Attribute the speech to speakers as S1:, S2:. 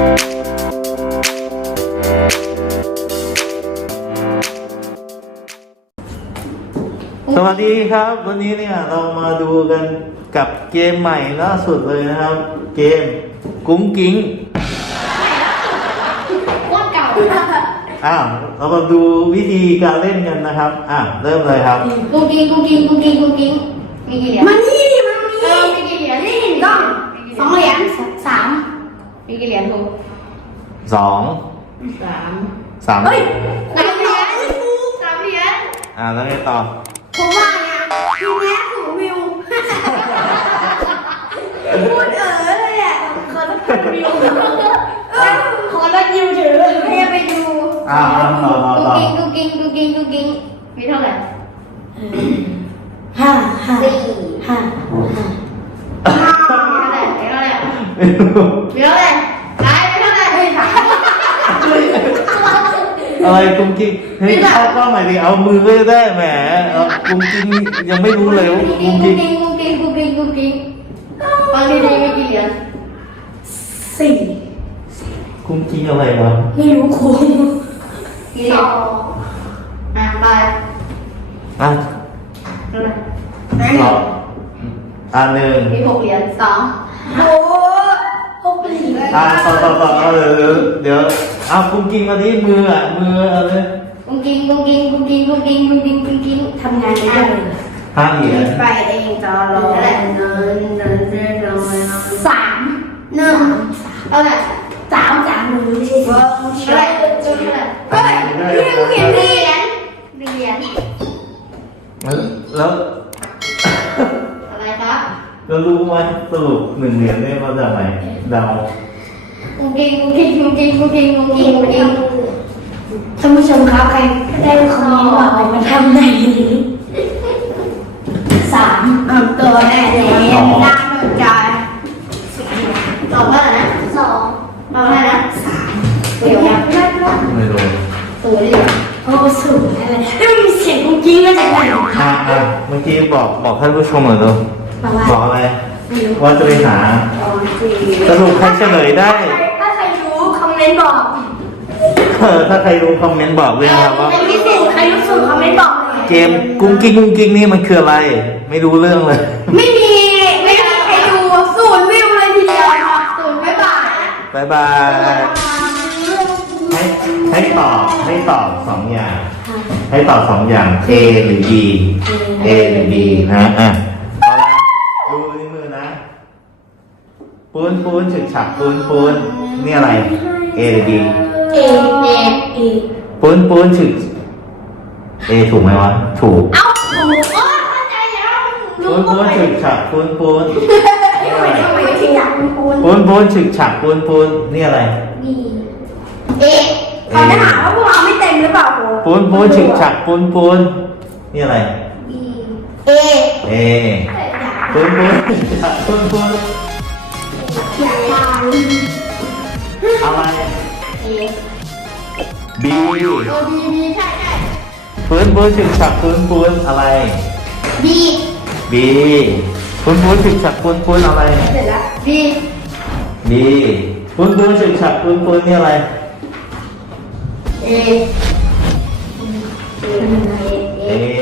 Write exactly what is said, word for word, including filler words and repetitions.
S1: สวัสดีครับวันนี้เนี่ยเรามาดูกันกับเกมใหม่ล่าสุดเลยนะครับเกมกุ้งกิ้ง
S2: ว่าเก่า
S1: อ้าวเรามาดูวิธีการเล่นกันนะครับอ่ะเริ่มเลยครับ
S2: กุ้งกิ้งกุ้งกิ้งกุ้งกิ้งกุ้งกิ้งมีกี่เหรียญ
S3: มันนี่มันมี
S2: เออมีกี่เหรียญ
S3: นี่ต้องสองเหรียญสาม
S2: มีกี่เหรียญถูก
S1: สอง
S2: สาม
S1: สาม
S3: เฮ้ย
S2: สามเหรียญสามเหรียญ
S1: อ่ะแล้วไงต่อ
S3: ผมว่าเนี่ยทีนี้ถูกวิวพูดเออเลยอ่ะขอต้องการวิวเออขอรับวิวเถอะไม่ไปดู
S1: อ่าต่อต่อต่อ
S2: กุ้งกิ้งกุ้งกิ้งกุ้งกิ้งมีเท่าไหร่
S3: ห้าห้า
S2: สี่
S3: ห้า
S2: ห้ามีเท่าไหร่มีเท่าไหร่มีเท่าไหร่ตายมีเท่าไหร่ไม่ถาม
S1: อะไรกุ้งกิ้งเฮ้ยเข้าก็หมายถึงเอามือก็ได้แหมกุ้งกิ้งยังไม่รู้เลยว่ากุ้งกิ้ง
S2: กุ้งกิ้งกุ้งกิ้งกุ้งกิ้งบางทีดีไม่กี่เหรียญ
S3: สี่
S1: กุ้งกิ้งอะไรวะ
S3: ไม่รู้ครู
S2: กี่เหรียญอ่ะไป
S1: อ่ะสองอ่ะหนึ่ง
S2: มีหกเหรียญสอง
S3: โอ้หกเหรียญ
S1: อ่ะต่อต่อต่อเอาเดี๋ยวเดี๋ยวเอากุ้งกิ้งมาที่มืออ่ะมือเอาเลย
S2: กุ้งกิ้งกุ้งกิ้งกุ้งกิ้งกุ้งกิ้งกุ้งกิ้งกุ้งกิ้ง
S3: ทำงานได้เลย
S1: ห้าเหรียญ
S3: ไปเองจอรอเดินเดินเดินเดินเดินสามหนึ่ง
S2: เอาแหละ
S3: สามสามหนึ่งไม่ใช่สี่
S2: อะไรจุดอะไร
S3: เฮ้ยนี่กูเห็นเหรียญ
S2: เหรียญ
S1: แล้ว
S2: อะไรครับ
S1: เรารู้ไหมสรุปหนึ่งเหรียญเนี่ยมาจากไหนเดา
S2: กุ้งกิ้งกุ้งกิ้งกุ้งกิ้งกุ้งกิ้งกุ้งกิ้งกุ้งกิ้ง
S3: ท่านผู้ชมครับใครได้คอมเมนต์บอกเลยมาทำไหนสามอ่าตัวแน่เลยน่าสนใจ
S2: ตอบว่าอะไรนะ
S3: สอง
S2: ตอบว่าอะไรนะ
S3: สาม
S2: เดี๋ยวนะ
S1: ไม่รู้
S2: ศูนย์เหรียญ
S3: โอ้ศูนย์อะไรนี่มันมีเสียงกุ้งกิ้งมาจากไหน
S1: อ่าอ่าเมื่อกี้บอกบอกท่านผู้ชมหน่อยดูบอกอะไรว่าจะไปหาสรุปใครเฉลยได้
S3: ถ้าใครรู้คอมเมนต์บอก
S1: เออถ้าใครรู้คอมเมนต์บอกด้วยนะครับว่า
S3: ใครรู้สูตรใครรู้สูตรคอมเมนต์บอก
S1: เกมกุ้งกิ้งกุ้งกิ้งนี่มันคืออะไรไม่รู้เรื่องเลย
S3: ไม่มีไม่มีใครดูศูนย์วิวเลยทีเดียวศูนย์บ๊ายบาย
S1: บ๊ายบายให้ให้ตอบให้ตอบสองอย่างให้ตอบสองอย่าง A หรือ B A หรือ B นะอ่ะเอาละดูในมือนะปูนปูนฉึกฉักปูนปูนนี่อะไร A หรือ B
S3: A A A
S1: ปูนปูนฉึก A ถูกไหมวะถูก
S3: เอ้าถูกอ๋อเข้าใจแล้ว
S1: ปูนปูนฉึกฉักปูนปูน
S3: นี่อะไรฉึกฉักปูนปูน
S1: ปูนปูนฉึกฉักปูนปูนนี่อะไร
S3: B A เขาจะถามว่าพวกเราไม่เต็มหรือเปล่าโห
S1: ปูนปูนฉึกฉักปูนปูนนี่อะไร
S3: B A
S1: A ปูนปูนฉึกฉักปูนปูน
S3: อย่าตาย
S1: อะไร
S3: A
S1: B
S2: โอ้บีบีใช่ใช่
S1: ปูนปูนฉึกฉักปูนปูนอะไร
S3: B
S1: B ปูนปูนฉึกฉักปูนปูนอะไร
S3: เสร็จแล้ว
S2: B
S1: B ปูนปูนฉึกฉักปูนปูนนี่อะไร
S2: A
S3: A
S1: A